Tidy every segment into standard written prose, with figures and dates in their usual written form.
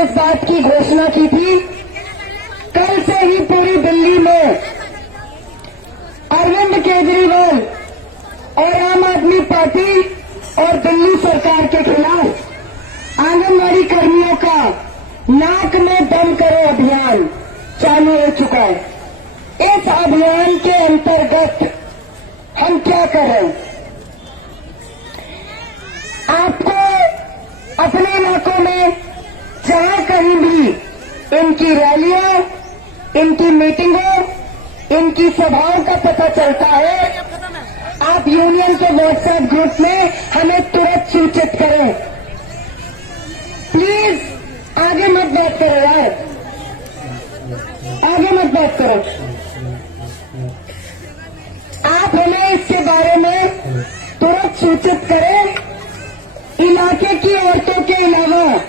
जिस बात की घोषणा की थी, कल से ही पूरी दिल्ली में अरविंद केजरीवाल और आम आदमी पार्टी और दिल्ली सरकार के खिलाफ आंगनबाड़ी कर्मियों का नाक में दम करो अभियान चालू हो चुका है। इस अभियान के अंतर्गत हम क्या करें? आपको अपने इलाकों में जहां कहीं भी इनकी रैलियों, इनकी मीटिंगों, इनकी सभाओं का पता चलता है, आप यूनियन के व्हाट्सएप ग्रुप में हमें तुरंत सूचित करें। प्लीज आगे मत बात करो यार, आगे मत बात करो। आप हमें इसके बारे में तुरंत सूचित करें। इलाके की औरतों के अलावा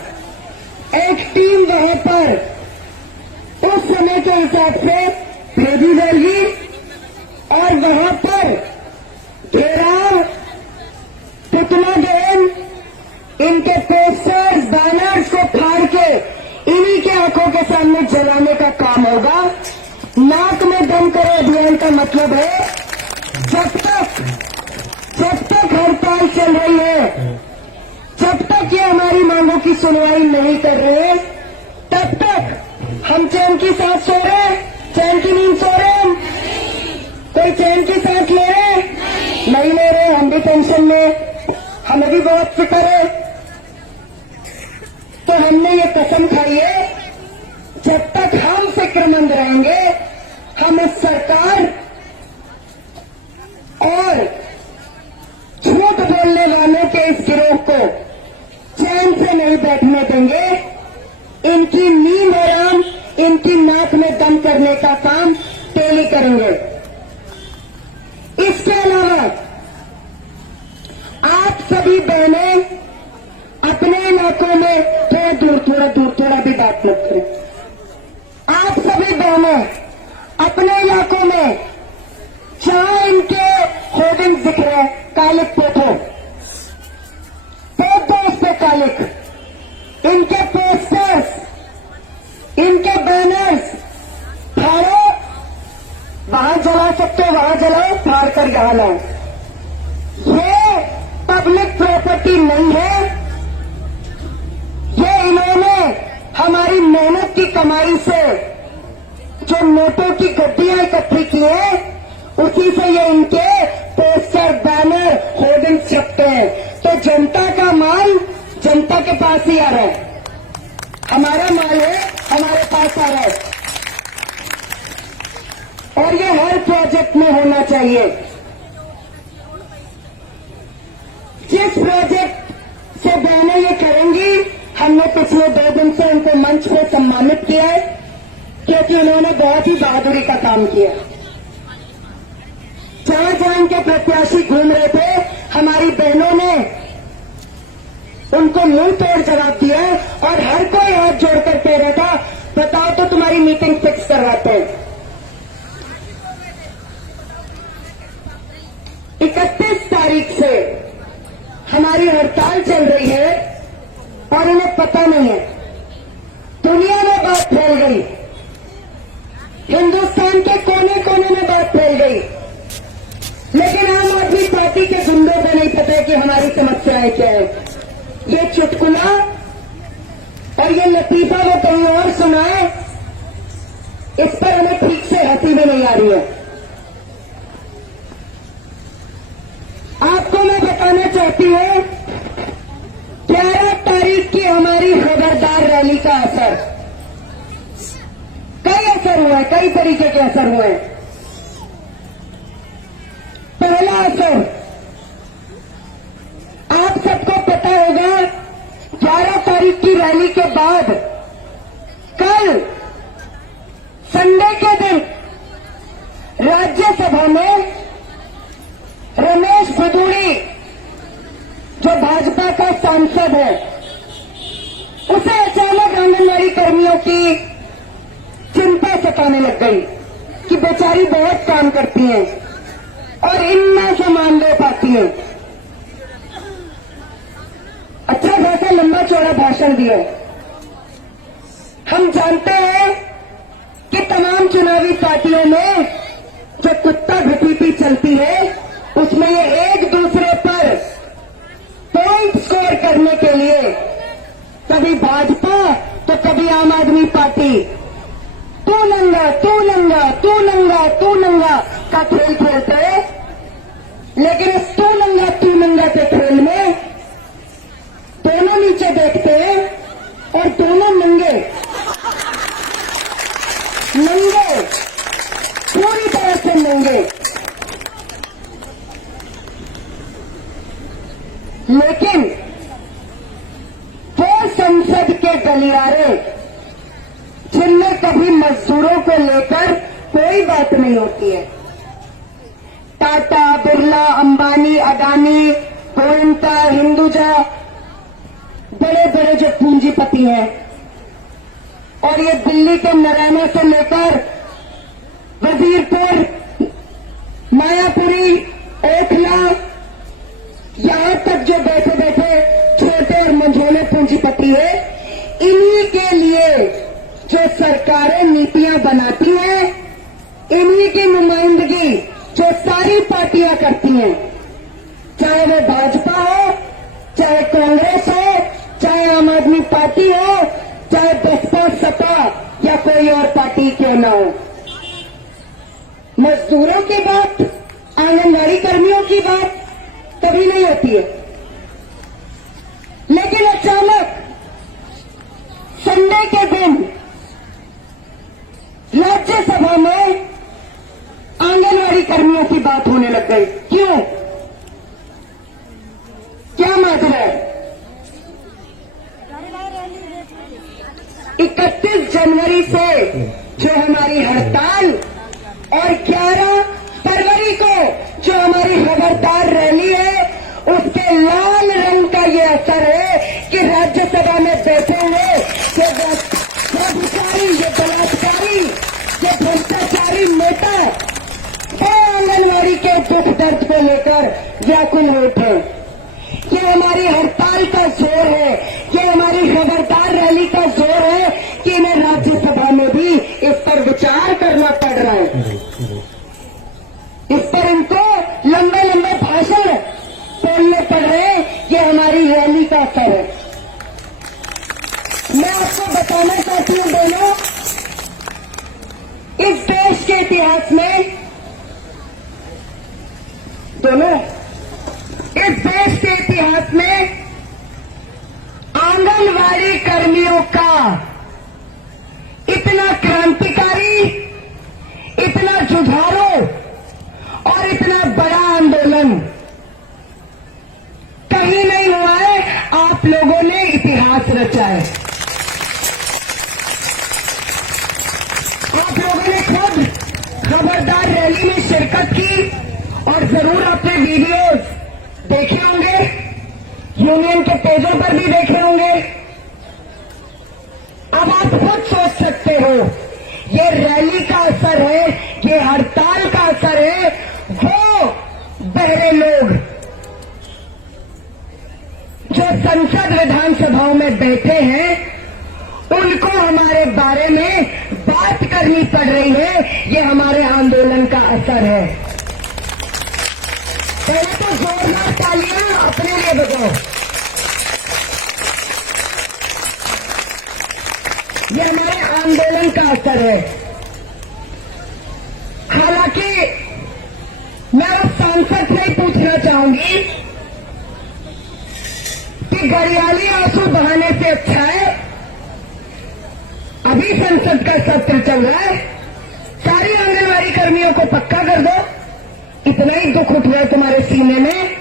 एक टीम वहां पर उस समय के हिसाब से भेजी जाएगी और वहां पर घेराव, पुतला दहन, इनके पोस्टर्स, बैनर्स को फाड़ के इन्हीं के आंखों के सामने जलाने का काम होगा। नाक में दम करो अभियान का मतलब है जब तक हड़ताल चल रही है, जब तक ये हमारी मांगों की सुनवाई नहीं कर रहे, तब तक हम चैन की सांस सो रहे हैं, चैन की नींद सो रहे हैं। कोई चैन की सांस ले रहे नहीं ले रहे, हम भी टेंशन में, हमें भी बहुत फिक्र है। तो हमने ये कसम खाई है, जब तक हम फिक्रमंद रहेंगे, हम इस सरकार और झूठ बोलने वालों के इस गिरोह को चैन से नहीं बैठने देंगे। इनकी नींद हराम, इनकी नाक में दम करने का काम टेली करेंगे। इसके अलावा आप सभी बहनें अपने इलाकों में थोड़ा भी बात मत करें। आप सभी बहनें अपने इलाकों में जहां इनके होर्डिंग दिख रहे हैं, कालिक पोतो उस पे कालिक, इनके पोस्टर्स, इनके बैनर्स फाड़ो, वहां जला सकते हो वहां जलाओ, फाड़ कर यहां लाओ। ये पब्लिक प्रॉपर्टी नहीं है, ये इन्होंने हमारी मेहनत की कमाई से जो नोटों की गड्डियां इकट्ठी की है, उसी से ये इनके पोस्टर, बैनर, होर्डिंग छपते हैं। तो जनता का माल जनता के पास ही आ रहा है, हमारा माल है हमारे पास आ रहा है, और ये हर प्रोजेक्ट में होना चाहिए। जिस प्रोजेक्ट से बहनें ये करेंगी, हमने पिछले 2 दिन से उनको मंच पर सम्मानित किया है, क्योंकि उन्होंने बहुत ही बहादुरी का काम किया। जहां जहां इनके प्रत्याशी घूम रहे थे, हमारी बहनों ने उनको मुंह तोड़ जवाब दिया और हर कोई हाथ जोड़कर कह रहा था, बताओ तो तुम्हारी मीटिंग फिक्स करवाते हैं। 31 तारीख से हमारी हड़ताल चल रही है और इन्हें पता नहीं है। दुनिया में बात फैल गई, हिंदुस्तान के कोने कोने में बात फैल गई, लेकिन आम आदमी पार्टी के गुंडों को नहीं पता कि हमारी समस्याएं क्या है। ये चुटकुला और ये लतीफा वो कहीं और सुनाए, इस पर हमें ठीक से हंसी भी नहीं आ रही है। आपको मैं बताना चाहती हूं, 11 तारीख की हमारी खबरदार रैली का असर, कई असर हुए, कई तरीके के असर हुए। पहला असर, आप सबको पता होगा, 11 तारीख की रैली के बाद कल संडे के दिन राज्यसभा में रमेश भदौड़ी, जो भाजपा का सांसद है, उसे अचानक आंगनबाड़ी कर्मियों की चिंता सताने लग गई कि बेचारी बहुत काम करती हैं और इतना सामान दे पाती हैं। अच्छा खासा लंबा चौड़ा भाषण दिया हम जानते हैं कि तमाम चुनावी पार्टियों में जो कुत्ता घटीपी चलती है उसमें ये एक दूसरे पर पॉइंट स्कोर करने के लिए कभी भाजपा तो कभी आम आदमी पार्टी तू नंगा तू नंगा तू नंगा तू नंगा का खेल खेलते हैं। लेकिन इस तू नंगा के खेल में दोनों नीचे देखते हैं और दोनों नंगे नंगे पूरी तरह से नंगे। लेकिन वो संसद के गलियारे जिनमें कभी मजदूरों को लेकर कोई बात नहीं होती है, टाटा, बिरला, अंबानी, अडानी, गोयंका, हिंदुजा, बड़े बड़े जो पूंजीपति हैं, और ये दिल्ली के नरैना से लेकर वजीरपुर, मायापुरी, ओखला, यहां तक जो बैठे बैठे छोटे और मंझोले पूंजीपति है, इन्हीं के लिए जो सरकारें नीतियां बनाती हैं, इन्हीं की नुमाइंदगी जो सारी पार्टियां करती हैं, चाहे वो भाजपा हो, चाहे कांग्रेस हो, चाहे आम आदमी पार्टी हो, चाहे बसपा, सपा या कोई और पार्टी क्यों न हो। मजदूरों की बात, आंगनबाड़ी कर्मियों की बात कभी नहीं होती है। लेकिन अचानक संडे के दिन राज्यसभा में आंगनबाड़ी कर्मियों की बात होने लग गई। क्यों? क्या मतलब है? 31 जनवरी से जो हमारी हड़ताल और 11 फरवरी को जो हमारी खबरदार रैली है, उसके लाल रंग का ये असर है कि राज्यसभा में बैठे हुए ये व्यभिचारी, ये बलात्कारी, ये भ्रष्टाचारी नेता वो आंगनबाड़ी के दुख दर्द को लेकर व्याकुल उठे। ये हमारी हड़ताल का जोर है, ये हमारी खबरदार रैली का जोर है कि इन्हें राज्यसभा में भी इस पर विचार करना पड़ रहा है। इस पर इनको लंबे लंबे भाषण बोलने पड़ रहे हैं। ये हमारी रैली का असर है। मैं आपको बताना चाहती हूं दोनों, इस देश के इतिहास में इस देश के इतिहास में आंगनबाड़ी कर्मियों का इतना क्रांतिकारी, इतना जुझारू और इतना बड़ा आंदोलन कहीं नहीं हुआ है। आप लोगों ने इतिहास रचा है। आप लोगों ने खुद खबरदार रैली में शिरकत की और जरूर अपने वीडियोस देखे होंगे, यूनियन के पेजों पर भी देखे होंगे। अब आप खुद सोच सकते हो, ये रैली का असर है, ये हड़ताल का असर है। वो बहरे लोग जो संसद विधानसभाओं में बैठे हैं, उनको हमारे बारे में बात करनी पड़ रही है। ये हमारे आंदोलन का असर है। पहले तो जोरदार तालियां अपने लिए बजाओ। ये हमारे आंदोलन का असर है। हालांकि मैं उस सांसद से ही पूछना चाहूंगी कि गरियाली आंसू बहाने से अच्छा है, अभी संसद का सत्र चल रहा है, सारी आंगनबाड़ी कर्मियों को पक्का कर दो। इतना ही दुख उठ रहा है तुम्हारे सीने में,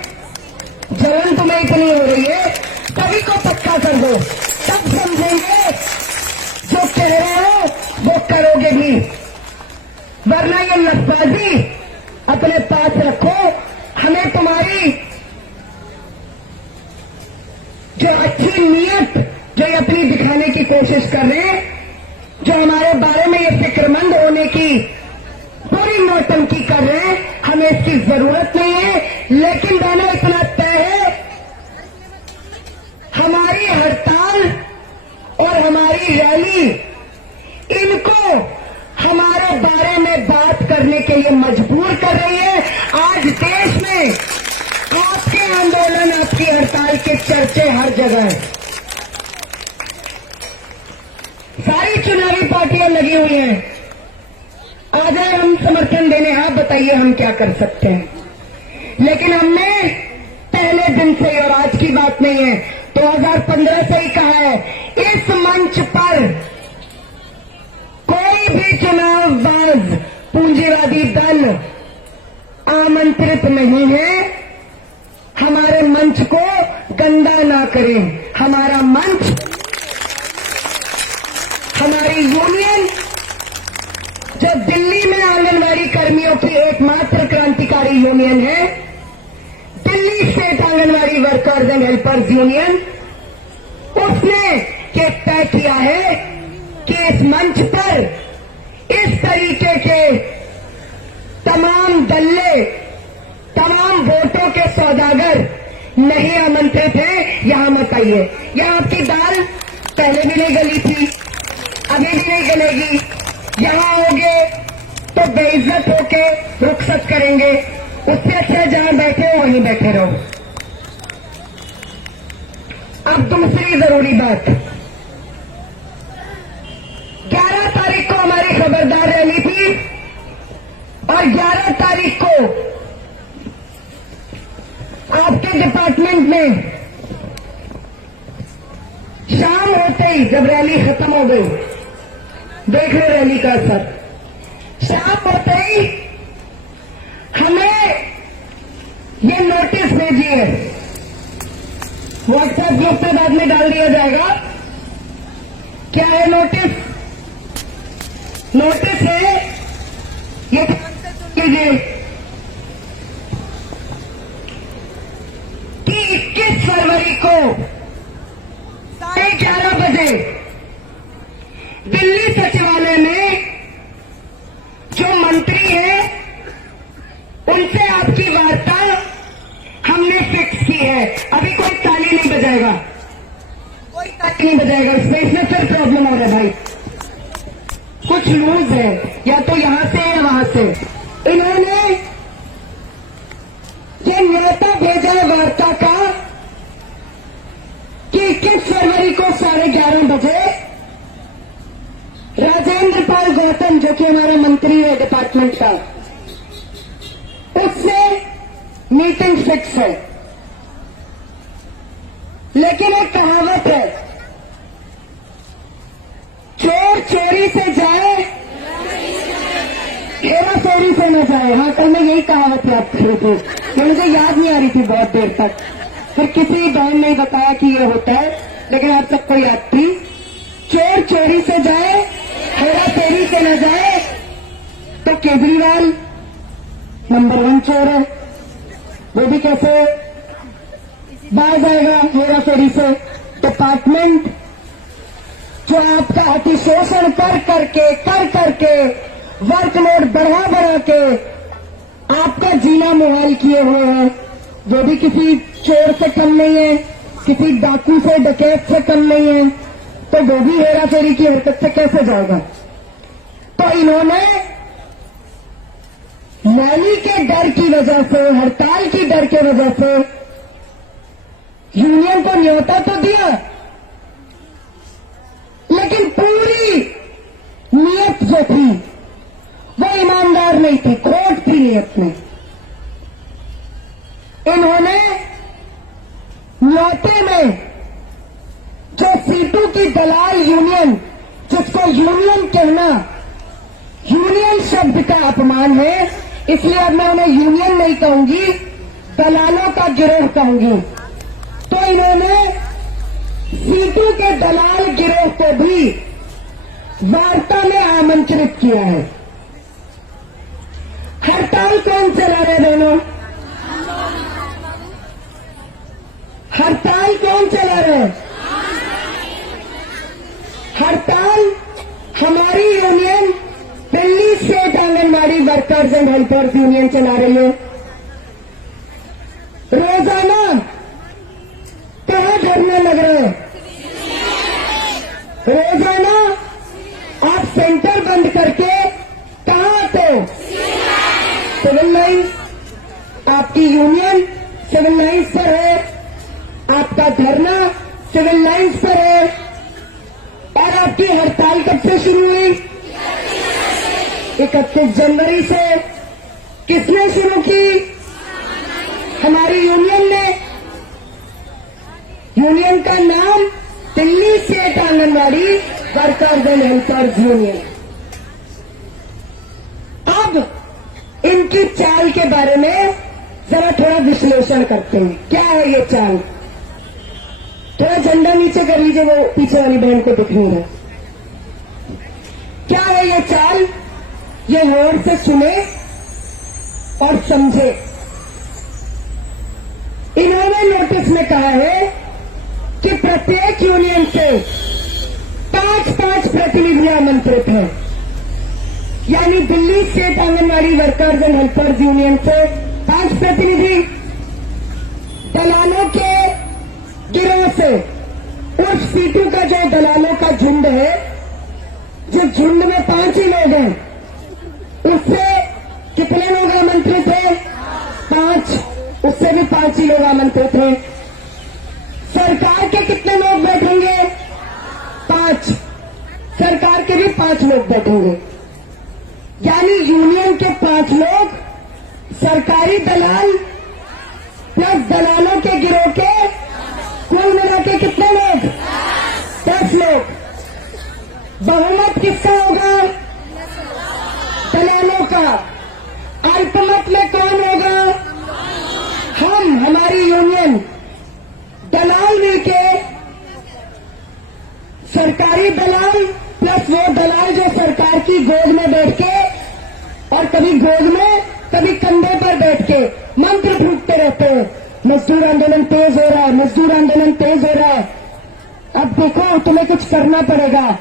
जलन तुम्हें इतनी हो रही है, सभी को पक्का कर दो। तब समझेंगे जो कह रहे हो वो करोगे भी, वरना ये लफबाजी अपने पास रखो। हमें तुम्हारी जो अच्छी नीयत जो ये अपनी दिखाने की कोशिश कर रहे हैं, जो हमारे बारे में ये फिक्रमंद होने की पूरी नौटंकी कर रहे हैं, हमें इसकी जरूरत नहीं है। लेकिन दोनों इतना तय है, हमारी हड़ताल और हमारी रैली इनको हमारे बारे में बात करने के लिए मजबूर कर रही है। आज देश में आपके आंदोलन, आपकी हड़ताल के चर्चे हर जगह है। सारी चुनावी पार्टियां लगी हुई हैं, आ जाए हम समर्थन देने। आप बताइए हम क्या कर सकते हैं। लेकिन हमने पहले दिन से ही, और आज की बात नहीं है, 2015 से ही कहा है, इस मंच पर कोई भी चुनावबाज पूंजीवादी दल आमंत्रित नहीं है। हमारे मंच को गंदा ना करें। हमारा मंच, हमारी यूनियन, जो दिल्ली में आंगनवाड़ी कर्मियों की एकमात्र क्रांतिकारी यूनियन है, Delhi state anganwadi workers and helpers union, उसने ये तय किया है कि इस मंच पर इस तरीके के तमाम दल्ले, तमाम वोटों के सौदागर नहीं आमंत्रित हैं। यहां मत आइए। यहां आपकी दाल पहले भी नहीं गली थी, अभी भी नहीं गलेगी। यहां आओगे तो बेइज्जत होके रुखसत करेंगे। उससे अच्छा जहां बैठे हो वहीं बैठे रहो। अब दूसरी जरूरी बात, 11 तारीख को हमारी खबरदार रैली थी और 11 तारीख को आपके डिपार्टमेंट में शाम होते ही, जब रैली खत्म हो गई, देख लो रैली का असर, शाम होते ही हमें ये नोटिस भेजी है। व्हाट्सएप ग्रुप पे बाद में डाल दिया जाएगा। क्या है नोटिस? नोटिस है, ये कीजिए कि 21 फरवरी को 11:30 बजे दिल्ली सचिवालय में जो मंत्री हैं उनसे आपकी वार्ता हमने फिक्स की है। अभी कोई ताली नहीं बजाएगा, कोई ताली नहीं बजाएगा। इसमें फिर प्रॉब्लम हो रहा है भाई, कुछ लूज है, या तो यहां से या वहां से। इन्होंने ये न्योता भेजा है वार्ता का कि 21 फरवरी को 11:30 बजे राजेंद्र पाल गौतम, जो कि हमारा मंत्री है डिपार्टमेंट का, उससे मीटिंग फिक्स है। लेकिन एक कहावत है, चोर चोरी से जाए, हेरा फेरी से न जाए। हाँ, कल मैं यही कहावत याद कर रही थी, ये मुझे याद नहीं आ रही थी बहुत देर तक। फिर किसी बहन ने बताया कि ये होता है, लेकिन आप सबको याद थी। चोर चोरी से जाए, हेरा फेरी से न जाए। तो केजरीवाल नंबर 1 चोर है, वो भी कैसे बाज आएगा हेरा फेरी से? डिपार्टमेंट जो आपका अतिशोषण कर करके वर्कलोड बढ़ा के आपका जीना मुहाल किए हुए हैं, वो भी किसी चोर से कम नहीं है, किसी डाकू से, डकैत से कम नहीं है। तो वो भी हेरा फेरी की हरकत से कैसे जाएगा? तो इन्होंने रैली के डर की वजह से, हड़ताल की डर के वजह से यूनियन को न्योता तो दिया, लेकिन पूरी नियत जो थी वो ईमानदार नहीं थी, खोट थी नियत में। इन्होंने न्योते में जो सीटों की दलाल यूनियन, जिसको यूनियन कहना यूनियन शब्द का अपमान है, इसलिए अब मैं उन्हें यूनियन नहीं कहूंगी, दलालों का गिरोह कहूंगी। तो इन्होंने सीटों के दलाल गिरोह को भी वार्ता में आमंत्रित किया है। हड़ताल कौन चला रहे दोनों? हड़ताल कौन चला रहे? हड़ताल हमारी union Delhi state anganwadi workers and helpers union चला रही है। रोजाना कहां धरने लग रहे हैं? रोजाना आप सेंटर बंद करके कहां आते हो? Civil Lines. आपकी यूनियन सिविल लाइन्स पर है, आपका धरना सिविल लाइन्स पर है, और आपकी हड़ताल कब से शुरू हुई? 31 जनवरी से। किसने शुरू की? हमारी यूनियन ने। यूनियन का नाम Delhi state anganwadi workers and helpers union. अब इनकी चाल के बारे में जरा थोड़ा विश्लेषण करते हैं। क्या है ये चाल? थोड़ा झंडा नीचे कर लीजिए, वो पीछे वाली बहन को दिख नहीं रहा। क्या है ये चाल? ये गौर से सुने और समझे। इन्होंने नोटिस में कहा है कि प्रत्येक यूनियन से 5-5 प्रतिनिधि आमंत्रित हैं, यानी Delhi state anganwadi workers and helpers union से 5 प्रतिनिधि, दलालों के गिरोह से, उस सीटू का जो दलालों का झुंड है, जिस झुंड में 5 ही लोग हैं, उससे कितने लोग आमंत्रित हैं? 5। उससे भी 5 ही लोग आमंत्रित हैं। सरकार के कितने लोग बैठेंगे? 5। सरकार के भी 5 लोग बैठेंगे, यानी यूनियन के 5 लोग, सरकारी दलाल प्लस दलालों के गिरोह के, कुल मिला के कितने लोग? 10 लोग। बहुमत किसका होगा? दलालों का। अल्पमत में कौन होगा? हम, हमारी यूनियन। दलाल मिलके, सरकारी दलाल प्लस वो दलाल जो सरकार की गोद में बैठ के, और कभी गोद में कभी कंधे पर बैठ के मंत्र फूंकते रहते हैं, मजदूर आंदोलन तेज हो रहा है, मजदूर आंदोलन तेज हो रहा है। अब देखो तुम्हें कुछ करना पड़ेगा।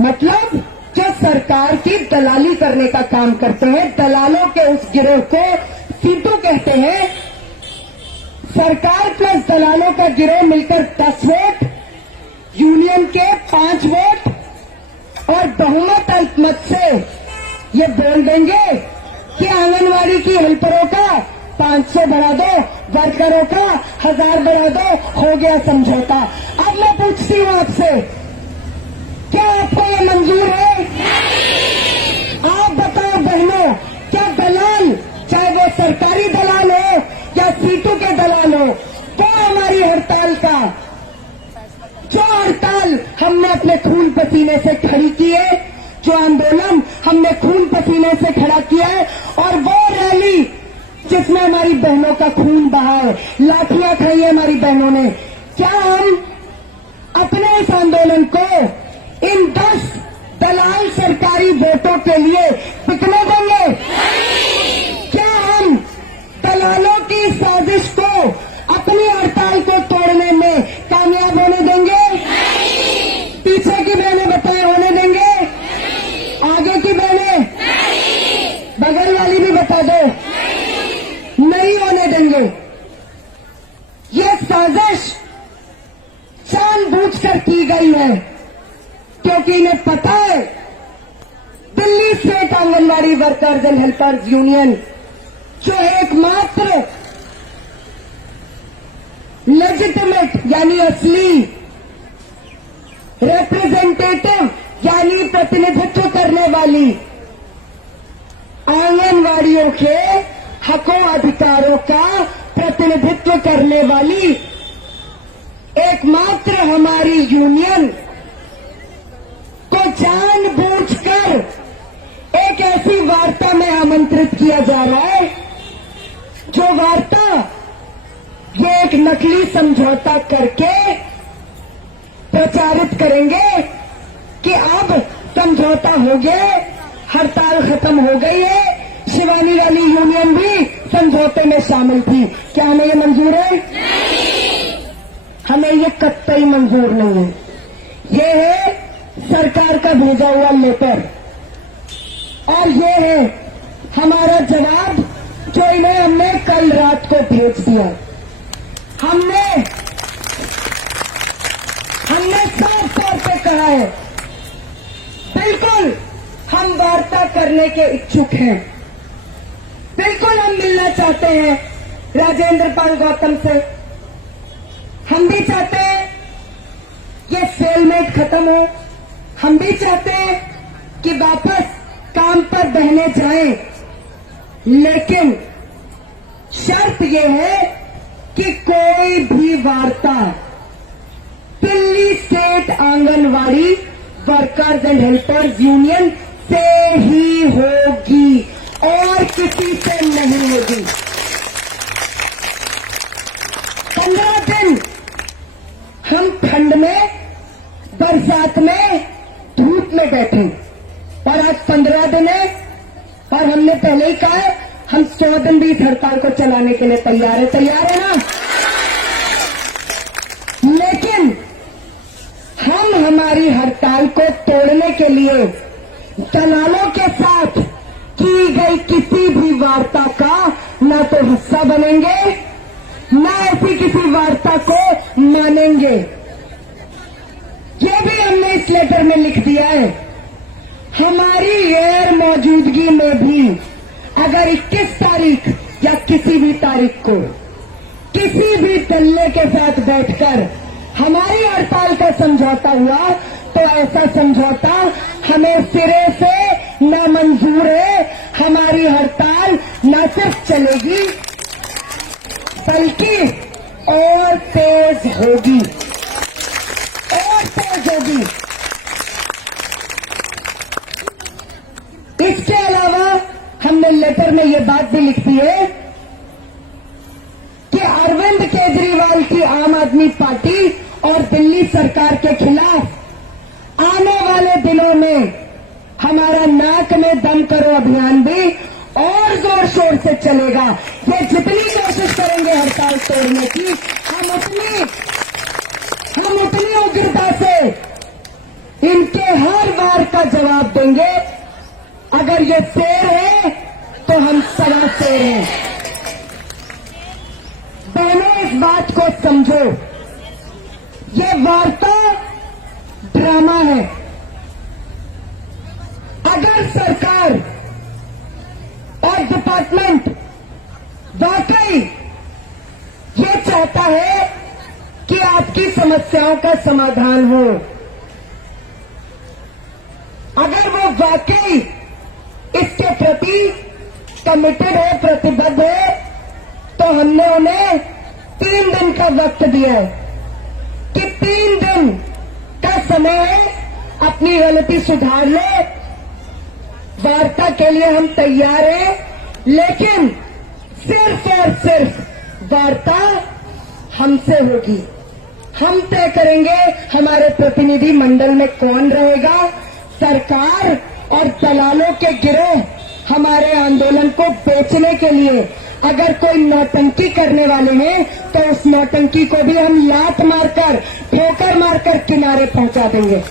मतलब जो सरकार की दलाली करने का काम करते हैं, दलालों के उस गिरोह को सीटू कहते हैं। सरकार प्लस दलालों का गिरोह मिलकर 10 वोट, यूनियन के 5 वोट, और बहुमत अल्पमत से ये बोल देंगे कि आंगनवाड़ी की हेल्परों का 500 बढ़ा दो, वर्करों का 1000 बढ़ा दो, हो गया समझौता। अब मैं पूछती हूं आपसे, क्या आपको ये मंजूर है? आप बताओ बहनों, क्या दलाल, चाहे वो सरकारी दलाल हो या सीटू के दलाल हो, क्या हमारी हड़ताल का, जो हड़ताल हमने अपने खून पसीने से खड़ी की है, जो आंदोलन हमने खून पसीने से खड़ा किया है, और वो रैली जिसमें हमारी बहनों का खून बहा है, लाठियां खाई है हमारी बहनों ने, क्या हम अपने इस आंदोलन को इन 10 दलाल सरकारी वोटों के लिए बिकने देंगे? क्या हम दलालों की साजिश को, अपनी हड़ताल को तोड़ने में कामयाब होने देंगे? पीछे की बहनें बताएं, होने देंगे? आगे की बहनें, बगल वाली भी बता दो, नहीं होने देंगे। ये साजिश जानबूझकर की गई है, क्योंकि इन्हें पता है Delhi state anganwadi workers and helpers union, जो एकमात्र लेजिटिमेट यानी असली रिप्रेजेंटेटिव यानी प्रतिनिधित्व करने वाली, आंगनवाड़ियों के हकों अधिकारों का प्रतिनिधित्व करने वाली एकमात्र हमारी यूनियन को जानबूझकर एक ऐसी वार्ता में आमंत्रित किया जा रहा है, जो वार्ता ये एक नकली समझौता करके प्रचारित करेंगे कि अब समझौता हो गया, हड़ताल खत्म हो गई है, शिवानी वाली यूनियन भी समझौते में शामिल थी। क्या हमें ये मंजूर है? हमें ये कतई मंजूर नहीं है। ये है सरकार का भेजा हुआ लेटर, और ये है हमारा जवाब जो इन्हें हमने कल रात को भेज दिया। हमने साफ तौर पे कहा है, बिल्कुल वार्ता करने के इच्छुक हैं। बिल्कुल हम मिलना चाहते हैं राजेंद्र पाल गौतम से। हम भी चाहते हैं ये सेलमेट खत्म हो। हम भी चाहते हैं कि वापस काम पर बहने जाएं, लेकिन शर्त यह है कि कोई भी वार्ता Delhi state anganwadi workers and helpers union से ही होगी और किसी से नहीं होगी। 15 दिन हम ठंड में, बरसात में, धूप में बैठे और आज 15 दिन है और हमने पहले ही कहा है हम 100 दिन भी इस हड़ताल को चलाने के लिए तैयार है ना। लेकिन हम हमारी हड़ताल को तोड़ने के लिए दलालों के साथ की गई किसी भी वार्ता का न तो हिस्सा बनेंगे, न ऐसी किसी वार्ता को मानेंगे। ये भी हमने इस लेटर में लिख दिया है। हमारी गैर मौजूदगी में भी अगर 21 तारीख या किसी भी तारीख को किसी भी दल्ले के साथ बैठकर हमारी हड़ताल का समझौता हुआ तो ऐसा समझौता हमें सिरे से नामंजूर है। हमारी हड़ताल न सिर्फ चलेगी बल्कि और तेज होगी, और तेज होगी। इसके अलावा हमने लेटर में ये बात भी लिखी है कि अरविंद केजरीवाल की आम आदमी पार्टी और दिल्ली सरकार के खिलाफ आने वाले दिनों में हमारा नाक में दम करो अभियान भी और जोर शोर से चलेगा। ये जितनी कोशिश करेंगे हड़ताल तोड़ने की, हम उतनी उग्रता से इनके हर वार का जवाब देंगे। अगर ये शेर है तो हम सवा शेर हैं। बहनों, इस बात को समझो, ये वार्ता ड्रामा है। अगर सरकार और डिपार्टमेंट वाकई ये चाहता है कि आपकी समस्याओं का समाधान हो, अगर वो वाकई इसके प्रति कमिटेड है, प्रतिबद्ध है, तो हमने उन्हें 3 दिन का वक्त दिया है कि 3 दिन का समय है, अपनी गलती सुधार ले। वार्ता के लिए हम तैयार हैं, लेकिन सिर्फ और सिर्फ वार्ता हमसे होगी। हम तय करेंगे हमारे प्रतिनिधि मंडल में कौन रहेगा। सरकार और दलालों के गिरोह हमारे आंदोलन को बेचने के लिए अगर कोई नौटंकी करने वाले हैं तो उस नौटंकी को भी हम लात मारकर, ठोकर मारकर किनारे पहुंचा देंगे।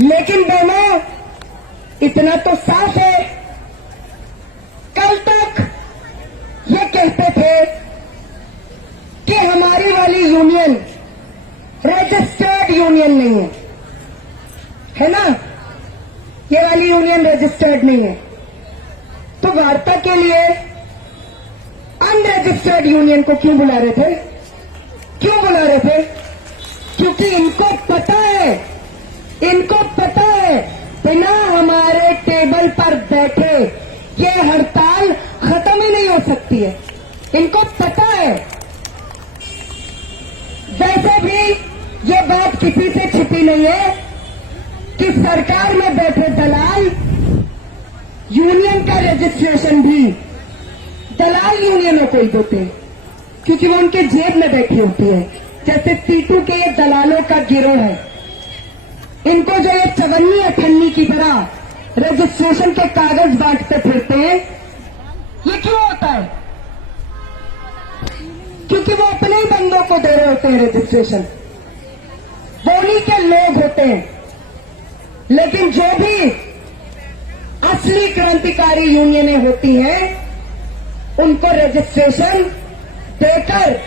लेकिन बहनों, इतना तो साफ है, कल तक ये कहते थे कि हमारी वाली यूनियन रजिस्टर्ड यूनियन नहीं है ना, ये वाली यूनियन रजिस्टर्ड नहीं है। तो वार्ता के लिए अनरजिस्टर्ड यूनियन को क्यों बुला रहे थे? क्यों बुला रहे थे? क्योंकि इनको पता है बिना हमारे टेबल पर बैठे ये हड़ताल खत्म ही नहीं हो सकती है। इनको पता है। वैसे भी ये बात किसी से छिपी नहीं है कि सरकार में बैठे दलाल यूनियन का रजिस्ट्रेशन भी दलाल यूनियनों को ही देते हैं, क्योंकि वो उनके जेब में बैठी होती है। जैसे सीटू के ये दलालों का गिरोह है, इनको जो ये चवन्नी अठन्नी की तरह रजिस्ट्रेशन के कागज बांटते फिरते हैं, ये क्यों होता है? क्योंकि वो अपने ही बंदों को दे रहे होते हैं रजिस्ट्रेशन, वो उन्हीं के लोग होते हैं। लेकिन जो भी असली क्रांतिकारी यूनियनें होती हैं, उनको रजिस्ट्रेशन देकर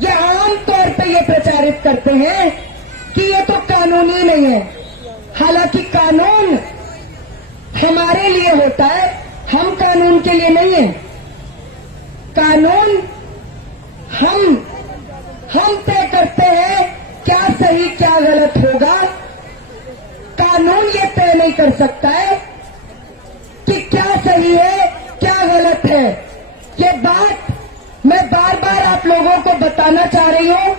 ये आम तौर पे ये प्रचारित करते हैं कि ये तो कानूनी नहीं है। हालांकि कानून हमारे लिए होता है, हम कानून के लिए नहीं है। कानून हम तय करते हैं क्या सही क्या गलत होगा। कानून ये तय नहीं कर सकता है कि क्या सही है क्या गलत है। ये बात मैं बार बार आप लोगों को बताना चाह रही हूं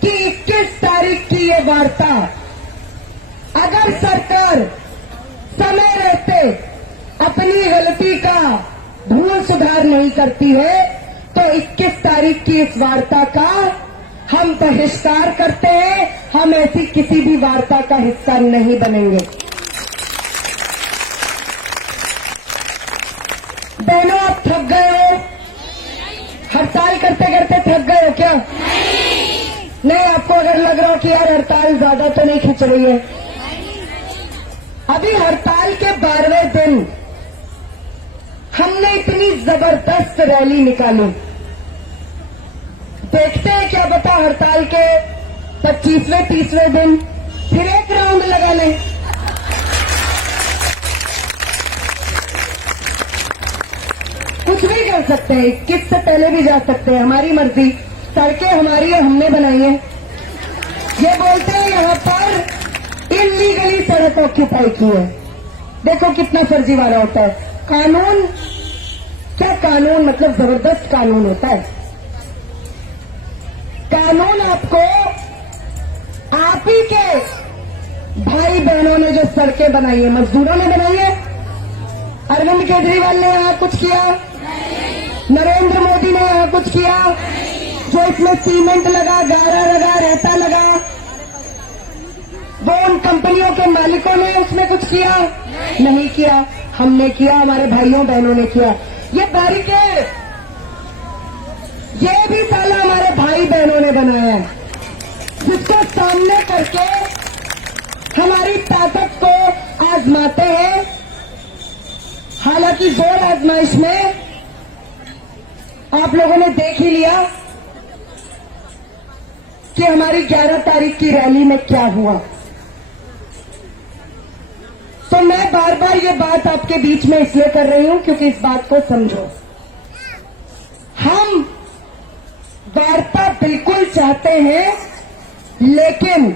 कि 21 तारीख की ये वार्ता अगर सरकार समय रहते अपनी गलती का भूल सुधार नहीं करती है तो 21 तारीख की इस वार्ता का हम बहिष्कार करते हैं। हम ऐसी किसी भी वार्ता का हिस्सा नहीं बनेंगे। बहनों, आप थक गए हो? हड़ताल करते करते थक गए हो क्या? नहीं, आपको अगर लग रहा हो कि यार हड़ताल ज्यादा तो नहीं खिंच रही है, अभी हड़ताल के 12वें दिन हमने इतनी जबरदस्त रैली निकाली। देखते हैं क्या पता हड़ताल के 25वें 30वें दिन फिर एक राउंड लगा लें। कुछ भी कर सकते हैं, 21 से पहले भी जा सकते हैं, हमारी मर्जी। सड़कें हमारी है, हमने बनाई है। ये बोलते हैं यहां पर इलीगली सड़क ऑक्यूपाई की है। देखो कितना फर्जीवाड़ा होता है। कानून क्या, कानून मतलब जबरदस्त कानून होता है। कानून आपको आप ही के भाई बहनों ने जो सड़कें बनाई है, मजदूरों ने बनाई है। अरविंद केजरीवाल ने यहां कुछ किया? नरेंद्र मोदी ने यहां कुछ किया? जो इसमें सीमेंट लगा, गारा लगा, रेता लगा, वो उन कंपनियों के मालिकों ने उसमें कुछ किया? नहीं किया। हमने किया, हमारे भाइयों बहनों ने किया। ये बैरिकेड, ये भी साला हमारे भाई बहनों ने बनाया है, जिसको सामने करके हमारी ताकत को आजमाते हैं। हालांकि जोर आजमाइश में आप लोगों ने देख ही लिया कि हमारी 11 तारीख की रैली में क्या हुआ। तो मैं बार बार ये बात आपके बीच में इसलिए कर रही हूं क्योंकि इस बात को समझो। हम वार्ता बिल्कुल चाहते हैं, लेकिन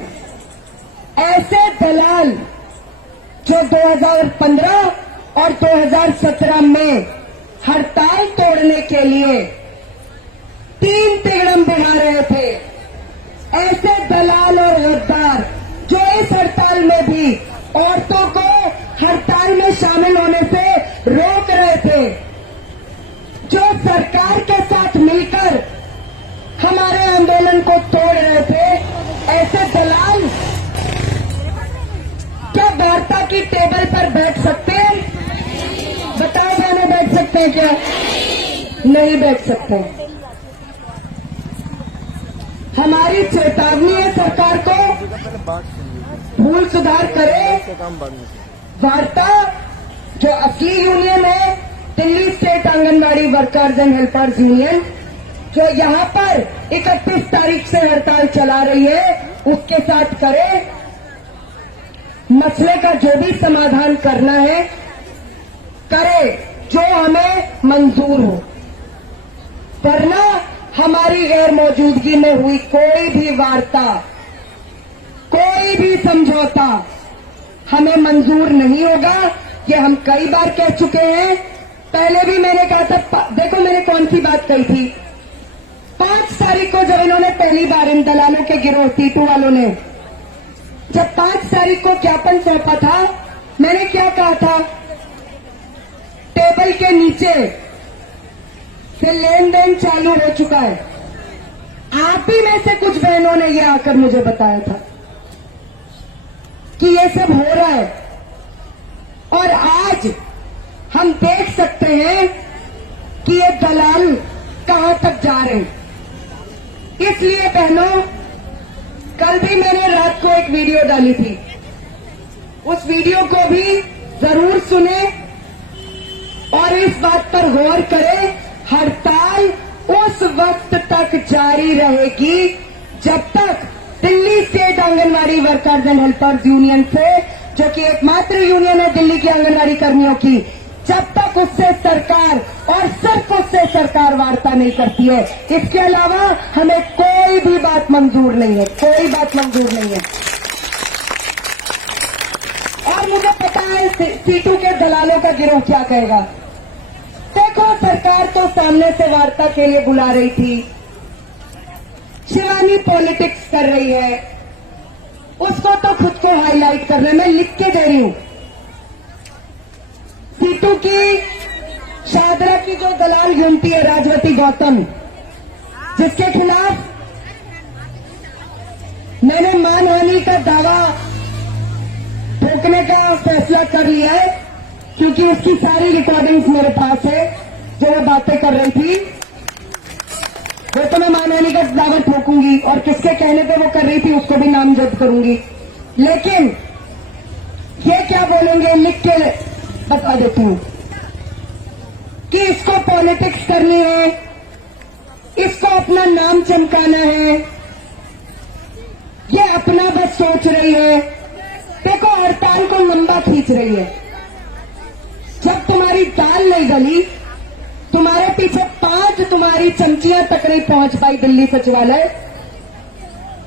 ऐसे दलाल जो 2015 और 2017 में हड़ताल तोड़ने के लिए 3 तिगड़म बिठा रहे थे, ऐसे दलाल और गद्दार जो इस हड़ताल में भी औरतों को हड़ताल में शामिल होने से रोक रहे थे, जो सरकार के साथ मिलकर हमारे आंदोलन को तोड़ रहे थे, ऐसे दलाल क्या वार्ता की टेबल पर बैठ सकते हैं? बताओ बहनों, बैठ सकते हैं क्या? नहीं बैठ सकते। हमारी चेतावनी है सरकार को, भूल सुधार करे। वार्ता जो असली यूनियन है, Delhi state anganwadi workers and helpers union, जो यहां पर 31 तारीख से हड़ताल चला रही है, उसके साथ करे। मसले का जो भी समाधान करना है करे, जो हमें मंजूर हो। वरना हमारी गैर मौजूदगी में हुई कोई भी वार्ता, कोई भी समझौता हमें मंजूर नहीं होगा। ये हम कई बार कह चुके हैं। पहले भी मैंने कहा था, देखो मैंने कौन सी बात कही थी। 5 तारीख को जब इन्होंने पहली बार इन दलालों के गिरोह टीटू वालों ने जब 5 तारीख को ज्ञापन सौंपा था, मैंने क्या कहा था? टेबल के नीचे से लेन देन चालू हो चुका है। आप ही में से कुछ बहनों ने यह आकर मुझे बताया था कि ये सब हो रहा है, और आज हम देख सकते हैं कि ये दलाल कहां तक जा रहे हैं। इसलिए बहनों, कल भी मैंने रात को एक वीडियो डाली थी, उस वीडियो को भी जरूर सुने और इस बात पर गौर करें। हड़ताल उस वक्त तक जारी रहेगी जब तक Delhi state anganwadi workers and helpers union से, जो कि एकमात्र यूनियन है दिल्ली की आंगनवाड़ी कर्मियों की, जब तक उससे सरकार और सिर्फ उससे सरकार वार्ता नहीं करती है, इसके अलावा हमें कोई भी बात मंजूर नहीं है, कोई बात मंजूर नहीं है। और मुझे पता है सीटू के दलालों का गिरोह क्या कहेगा। देखो, सरकार तो सामने से वार्ता के लिए बुला रही थी, शिवानी पॉलिटिक्स कर रही है, उसको तो खुद को हाईलाइट करने में लिख के दे रही हूं। सीटू की शादरा की जो दलाल घूमती है राजवती गौतम, जिसके खिलाफ मैंने मानहानि का दावा ठोकने का फैसला कर लिया है, क्योंकि उसकी सारी रिकॉर्डिंग्स मेरे पास है, जो वो बातें कर रही थी, वो तो मैं मानहानि का दावा ठोकूंगी और किसके कहने पे वो कर रही थी उसको भी नामजद करूंगी। लेकिन ये क्या बोलेंगे, लिख के बता देती हूं कि इसको पॉलिटिक्स करनी है, इसको अपना नाम चमकाना है, ये अपना बस सोच रही है। देखो, हड़ताल को लंबा खींच रही है। जब तुम्हारी दाल नहीं गली, तुम्हारे पीछे 5 तुम्हारी चमचियां तक नहीं पहुंच पाई दिल्ली सचिवालय,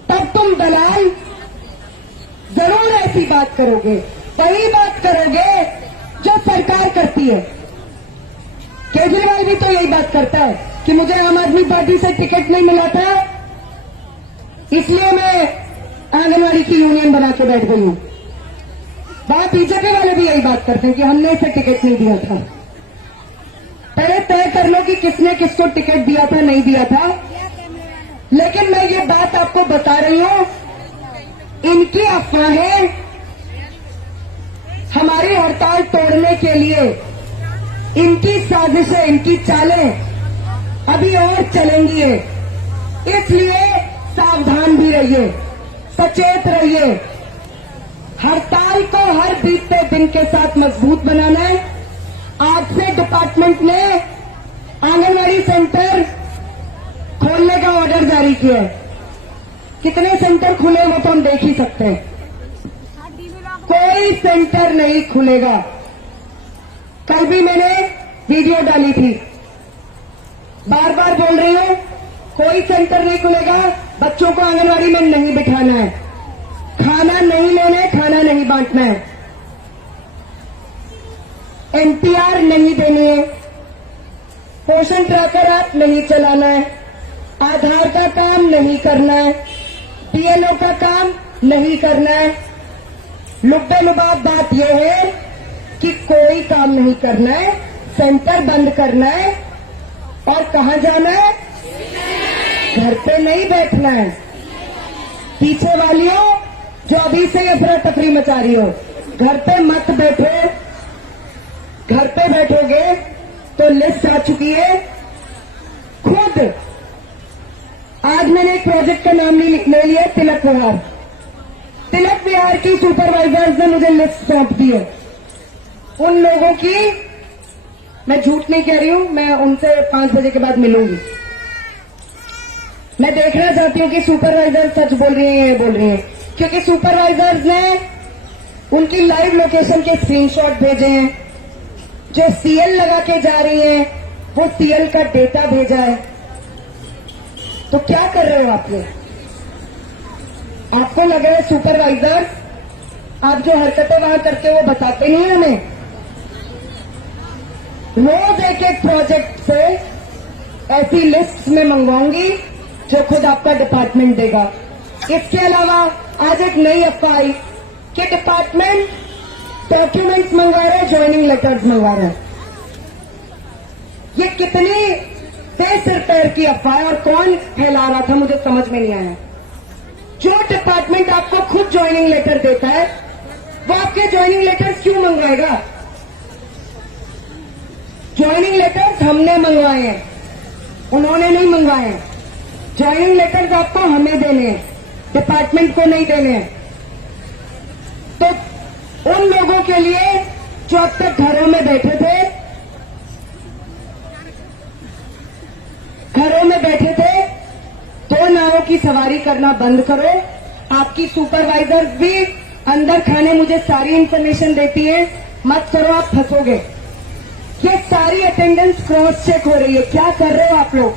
तब तुम दलाल जरूर ऐसी बात करोगे, वही बात करोगे जो सरकार करती है। केजरीवाल भी तो यही बात करता है कि मुझे आम आदमी पार्टी से टिकट नहीं मिला था, इसलिए मैं आंगनवाड़ी की यूनियन बना के बैठ गई हूं। वहां बीजेपी वाले भी यही बात करते हैं कि हमने इसे टिकट नहीं दिया था। पहले तय कर लो कि किसने किसको टिकट दिया था, नहीं दिया था। लेकिन मैं ये बात आपको बता रही हूं, इनकी अफवाहें हमारी हड़ताल तोड़ने के लिए, इनकी साजिशें, इनकी चालें अभी और चलेंगी। इसलिए सावधान भी रहिए, सचेत रहिए। हड़ताल को हर बीतते दिन के साथ मजबूत बनाना है। आज से डिपार्टमेंट ने आंगनवाड़ी सेंटर खोलने का ऑर्डर जारी किया है। कितने सेंटर खुले वो तो हम देख ही सकते हैं। कोई सेंटर नहीं खुलेगा। कल भी मैंने वीडियो डाली थी, बार बार बोल रही हूं, कोई सेंटर नहीं खुलेगा। बच्चों को आंगनवाड़ी में नहीं बिठाना है, खाना नहीं लेना है, खाना नहीं बांटना है, एनपीआर नहीं देनी है, पोषण ट्रैकर ऐप नहीं चलाना है, आधार का काम नहीं करना है, बीएलओ का काम नहीं करना है। लुब्बे लुबाब बात यह है कि कोई काम नहीं करना है, सेंटर बंद करना है और कहां जाना है? घर पे नहीं बैठना है। पीछे वालियों जो अभी से अफरा तफरी मचा रही हो, घर पे मत बैठो। घर पे बैठोगे तो लिस्ट आ चुकी है। खुद आज मैंने एक प्रोजेक्ट का नाम ले लिया, तिलक विहार। तिलक विहार की सुपरवाइजर्स ने मुझे लिस्ट सौंप दी है। उन लोगों की, मैं झूठ नहीं कह रही हूं, मैं उनसे 5 बजे के बाद मिलूंगी। मैं देखना चाहती हूं कि सुपरवाइजर सच बोल रही है या बोल रही है, क्योंकि सुपरवाइजर्स ने उनकी लाइव लोकेशन के स्क्रीनशॉट भेजे हैं। जो सीएल लगा के जा रही हैं, वो सीएल का डेटा भेजा है। तो क्या कर रहे हो आप लोग? आपको लग रहा है सुपरवाइजर आप जो हरकतें वहां करते हो वो बताते नहीं हमें? रोज एक एक प्रोजेक्ट से ऐसी लिस्ट में मंगवाऊंगी जो खुद आपका डिपार्टमेंट देगा। इसके अलावा आज एक नई अफवाह आई कि डिपार्टमेंट डॉक्यूमेंट्स मंगवा रहे हैं, ज्वाइनिंग लेटर्स मंगवा रहे हैं। ये कितनी सिर पैर की अफवाह है और कौन फैला रहा था मुझे समझ में नहीं आया। जो डिपार्टमेंट आपको खुद ज्वाइनिंग लेटर देता है, वो आपके ज्वाइनिंग लेटर्स क्यों मंगवाएगा? ज्वाइनिंग लेटर्स हमने मंगवाए हैं, उन्होंने नहीं मंगवाए हैं। ज्वाइनिंग लेटर्स आपको हमें देने हैं, डिपार्टमेंट को नहीं देने हैं। तो उन लोगों के लिए जो अब तक घरों में बैठे थे, दो नावों की सवारी करना बंद करो आपकी सुपरवाइजर भी अंदर खाने मुझे सारी इंफॉर्मेशन देती है, मत करो आप फंसोगे। ये सारी अटेंडेंस क्रॉस चेक हो रही है, क्या कर रहे हो आप लोग?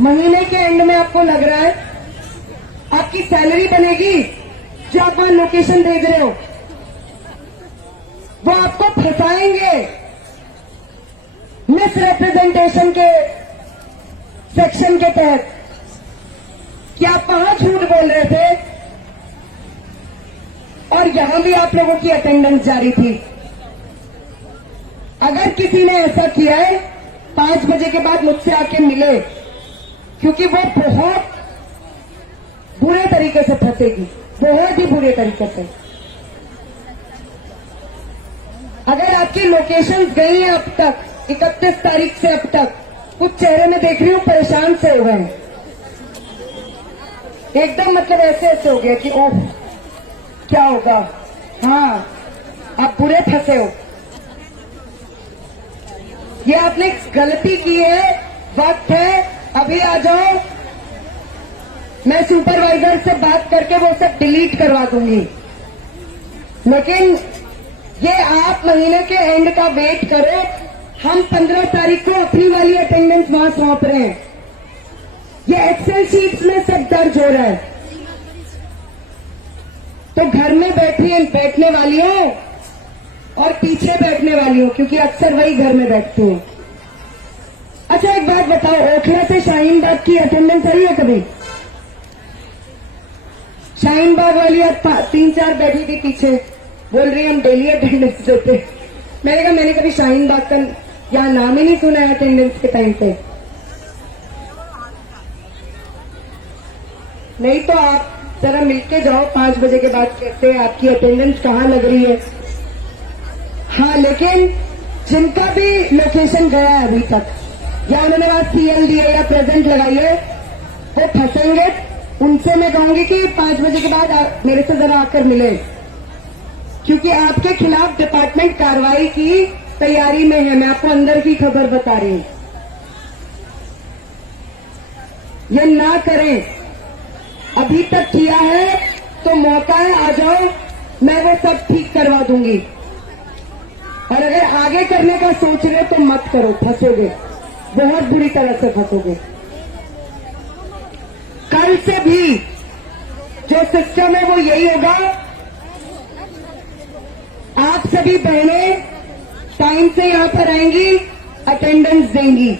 महीने के एंड में आपको लग रहा है आपकी सैलरी बनेगी, जो आप वहां लोकेशन भेज रहे हो, वो आपको फंसाएंगे मिस रिप्रेजेंटेशन के सेक्शन के तहत। क्या आप वहां झूठ बोल रहे थे और यहां भी आप लोगों की अटेंडेंस जारी थी। अगर किसी ने ऐसा किया है 5 बजे के बाद मुझसे आके मिले, क्योंकि वो बहुत बुरे तरीके से फंसेगी, बहुत ही बुरे तरीके से। अगर आपकी लोकेशंस गई हैं अब तक 31 तारीख से अब तक, कुछ चेहरे में देख रही हूं परेशान से हो गए हैं, एकदम मतलब ऐसे ऐसे हो गया कि ओह क्या होगा। हाँ, आप बुरे फंसे हो, ये आपने गलती की है, वक्त है, अभी आ जाओ। मैं सुपरवाइजर से बात करके वो सब डिलीट करवा दूंगी, लेकिन ये आप महीने के एंड का वेट करो। हम 15 तारीख को अपनी वाली अटेंडेंस वहां सौंप रहे हैं। ये एक्सेल शीट्स में सब दर्ज हो रहा है, तो घर में बैठने वाली हो और पीछे बैठने वाली हो, क्योंकि अक्सर वही घर में बैठती हूँ। अच्छा एक बात बताओ, ओखला से शाहीन बाग की अटेंडेंस आई है कभी? शाहीन बाग वाली अब 3-4 बैठी थी पीछे, बोल रही हम डेली अटेंडेंस देते। मैंने कहा मैंने कभी शाहीन बाग का यहाँ नाम ही नहीं सुना है अटेंडेंस के टाइम पे। नहीं तो आप जरा मिलके जाओ 5 बजे के बाद, कहते हैं आपकी अटेंडेंस कहाँ लग रही है। हाँ, लेकिन जिनका भी लोकेशन गया है अभी तक, या उन्होंने वहां सीएल दिया या प्रेजेंट लगाई है, वो फंसेंगे। उनसे मैं कहूंगी कि 5 बजे के बाद मेरे से जरा आकर मिले, क्योंकि आपके खिलाफ डिपार्टमेंट कार्रवाई की तैयारी में है। मैं आपको अंदर की खबर बता रही हूं, ये ना करें। अभी तक किया है तो मौका है, आ जाओ, मैं वो सब ठीक करवा दूंगी। और अगर आगे करने का सोच रहे तो मत करो, फंसोगे, बहुत बुरी तरह से फंसोगे। कल से भी जो सिस्टम है वो यही होगा। आप सभी बहनें टाइम से यहां पर आएंगी, अटेंडेंस देंगी।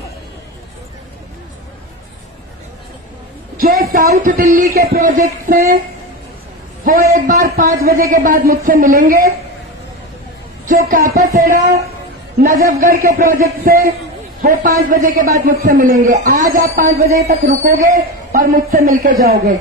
जो साउथ दिल्ली के प्रोजेक्ट्स हैं वो एक बार 5 बजे के बाद मुझसे मिलेंगे। जो कापासेड़ा नजफगढ़ के प्रोजेक्ट से वो 5 बजे के बाद मुझसे मिलेंगे। आज आप 5 बजे तक रुकोगे और मुझसे मिलकर जाओगे।